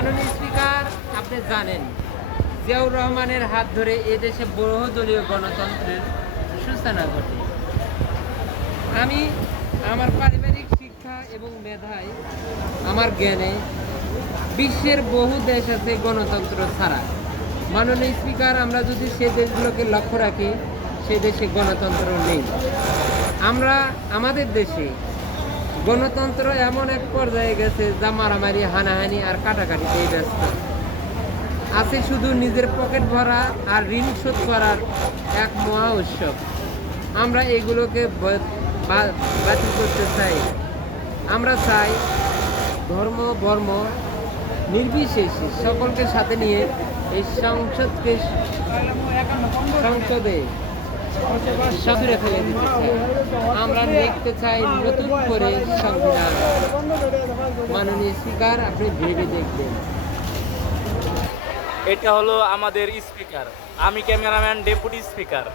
মাননীয় স্পিকার, আপনি জানেন জিয়াউর রহমানের হাত ধরে এদেশে বহুদলীয় গণতন্ত্রের সূচনা ঘটে। আমি আমার পারিবারিক শিক্ষা এবং মেধায়, আমার জ্ঞানে বিশ্বের বহু দেশ আছে গণতন্ত্র ছাড়া। মাননীয় স্পিকার, আমরা যদি সে দেশগুলোকে লক্ষ্য রাখি, সে দেশে গণতন্ত্র নেই। আমরা আমাদের দেশে গণতন্ত্র এমন এক পর্যায়ে গেছে যা মারামারি, হানাহানি আর কাটাকাটিতেই ব্যস্ত আছে। শুধু নিজের পকেট ভরা আর ঋণ শোধ করার এক মহা উৎসব। আমরা এগুলোকে বাতিল করতে চাই। আমরা চাই ধর্ম বর্ম নির্বিশেষে সকলকে সাথে নিয়ে এই সংসদে সাথে ফেলে দিতে চাই। আমরা লিখতে চাই নতুন করে সংবিধান। মাননীয় স্পিকার, আপনি ভেবে দেখবেন। এটা হলো আমাদের স্পিকার, আমি ক্যামেরাম্যান, ডেপুটি স্পিকার।